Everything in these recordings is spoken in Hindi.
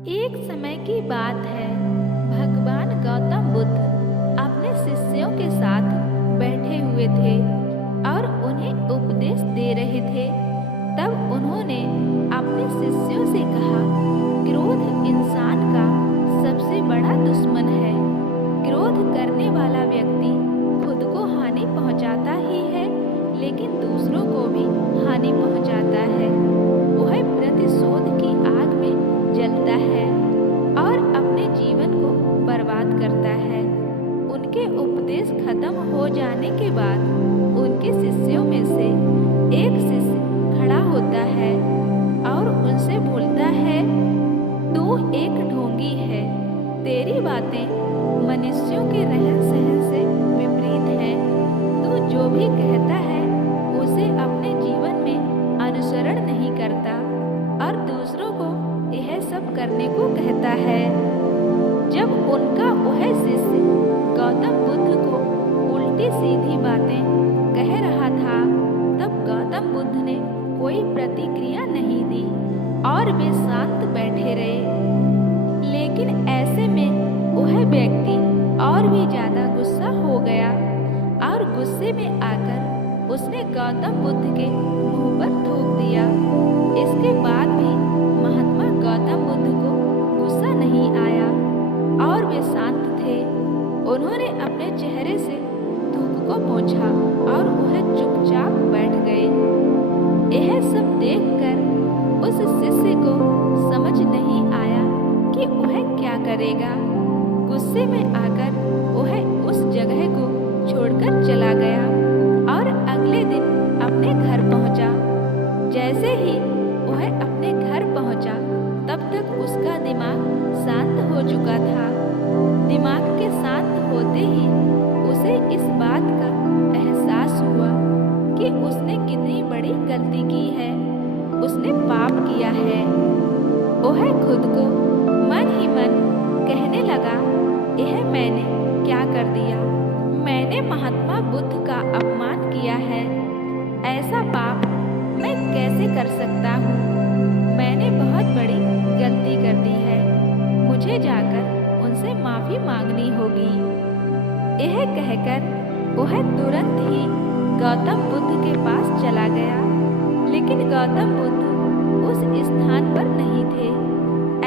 एक समय की बात है। भगवान गौतम बुद्ध अपने शिष्यों के साथ बैठे हुए थे और उन्हें उपदेश दे रहे थे। तब उन्होंने अपने शिष्यों से कहा, क्रोध इंसान का सबसे बड़ा दुश्मन है। क्रोध करने वाला व्यक्ति खुद को हानि पहुंचाता ही है, लेकिन दूसरों को भी हानि पहुंचाता है। वह प्रतिशोध की आग में जलता है और अपने जीवन को बर्बाद करता है। उनके उपदेश खत्म हो जाने के बाद उनके शिष्यों में से एक शिष्य खड़ा होता है और उनसे बोलता है, तू एक ढोंगी है। तेरी बातें मनुष्यों के रहन सहन से विपरीत हैं। तू जो भी कहता है उसे अपने जीवन में अनुसरण नहीं करता और दूसरों को यह सब करने को कहता है। जब उनका वह शिष्य गौतम बुद्ध को उल्टी सीधी बातें कह रहा था, तब गौतम बुद्ध ने कोई प्रतिक्रिया नहीं दी और वे शांत बैठे रहे। लेकिन ऐसे में वह व्यक्ति और भी ज्यादा गुस्सा हो गया और गुस्से में आकर उसने गौतम बुद्ध के मुंह पर थूक दिया। इसके बाद भी महात्मा गौतम बुद्ध को गुस्सा नहीं आया और वे शांत थे। उन्होंने अपने चेहरे से थूक को पोंछा और वह चुपचाप बैठ गए। यह सब देखकर उस शिष्य को समझ नहीं आया कि वह क्या करेगा। गुस्से में आकर वह उस जगह को छोड़कर चला गया और अगले दिन अपने घर पहुंचा। जैसे ही वह अपने घर पहुंचा, तब तक उसका दिमाग शांत हो चुका था। दिमाग के शांत होते ही उसे इस बात का एहसास हुआ कि उसने कितनी बड़ी गलती की है। उसने पाप किया है। वह खुद को मन ही मन कहने लगा, यह मैंने क्या कर दिया। मैंने महात्मा बुद्ध का अपमान किया है। ऐसा पाप मैं कैसे कर सकता हूँ। मैंने बहुत बड़ी गलती कर दी है। मुझे जाकर उनसे माफी मांगनी होगी। यह कहकर वह तुरंत ही गौतम बुद्ध के पास चला गया। लेकिन गौतम बुद्ध उस स्थान पर नहीं थे।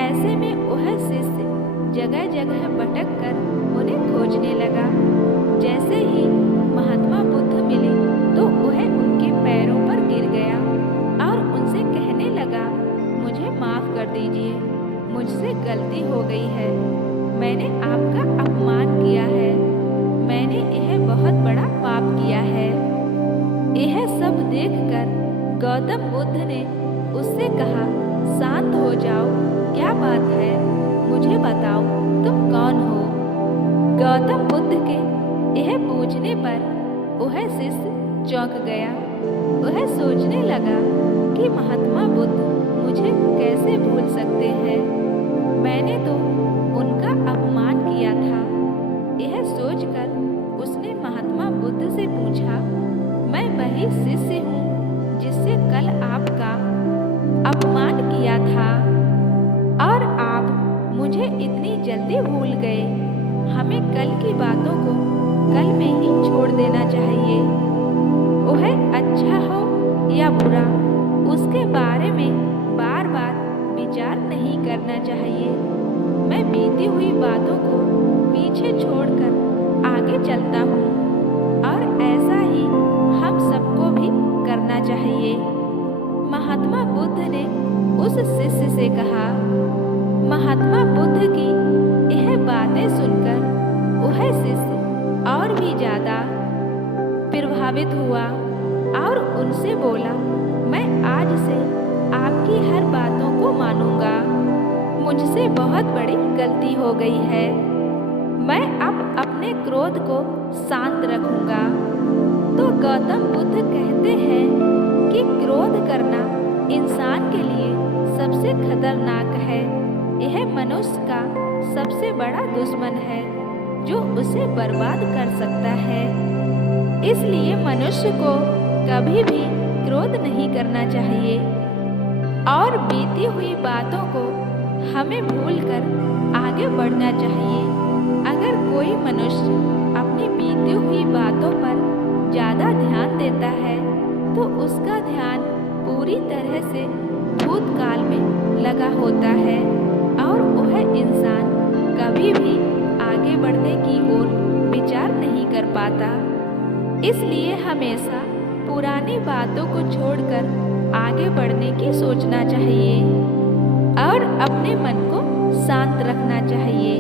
ऐसे में वह शिष्य जगह जगह भटक कर उन्हें खोजने लगा। जैसे ही महात्मा बुद्ध मिले तो वह उनके पैरों पर गिर गया और उनसे कहने लगा, मुझे माफ कर दीजिए, मुझसे गलती हो गई है। मैंने आपका अपमान किया है। मैंने यह बहुत बड़ा पाप किया है। यह सब देखकर गौतम बुद्ध ने उससे कहा, शांत हो जाओ, क्या बात है, मुझे बताओ तुम कौन हो। गौतम बुद्ध के यह पूछने पर वह शिष्य चौंक गया। वह सोचने लगा कि महात्मा बुद्ध मुझे कैसे भूल सकते हैं। मैंने तो उनका अपमान किया था। यह सोचकर उसने महात्मा बुद्ध से पूछा, मैं वही शिष्य हूँ जिससे कल आपका अपमान किया था और आप मुझे इतनी जल्दी भूल गए। हमें कल की बातों को कल में ही छोड़ देना चाहिए। वह अच्छा हो या बुरा, उसके बारे में बार बार विचार नहीं करना चाहिए। मैं बीती हुई बातों को पीछे छोड़कर आगे चलता हूँ और ऐसा ही हम सबको भी करना चाहिए। महात्मा बुद्ध ने उस शिष्य से कहा। महात्मा बुद्ध की यह बातें सुनकर वह शिष्य और भी ज्यादा प्रभावित हुआ और उनसे बोला, मैं आज से आपकी हर बातों को मानूंगा। मुझसे बहुत बड़ी गलती हो गई है। मैं अब अपने क्रोध को शांत रखूंगा। तो गौतम बुद्ध कहते हैं कि क्रोध करना इंसान के लिए सबसे खतरनाक है। यह मनुष्य का सबसे बड़ा दुश्मन है जो उसे बर्बाद कर सकता है। इसलिए मनुष्य को कभी भी क्रोध नहीं करना चाहिए और बीती हुई बातों को हमें भूलकर आगे बढ़ना चाहिए। अगर कोई मनुष्य अपनी बीती हुई बातों पर ज़्यादा ध्यान देता है तो उसका ध्यान पूरी तरह से भूतकाल में लगा होता है और वह इंसान कभी भी आगे बढ़ने की ओर विचार नहीं कर पाता। इसलिए हमेशा पुरानी बातों को छोड़कर आगे बढ़ने की सोचना चाहिए और अपने मन को शांत रखना चाहिए।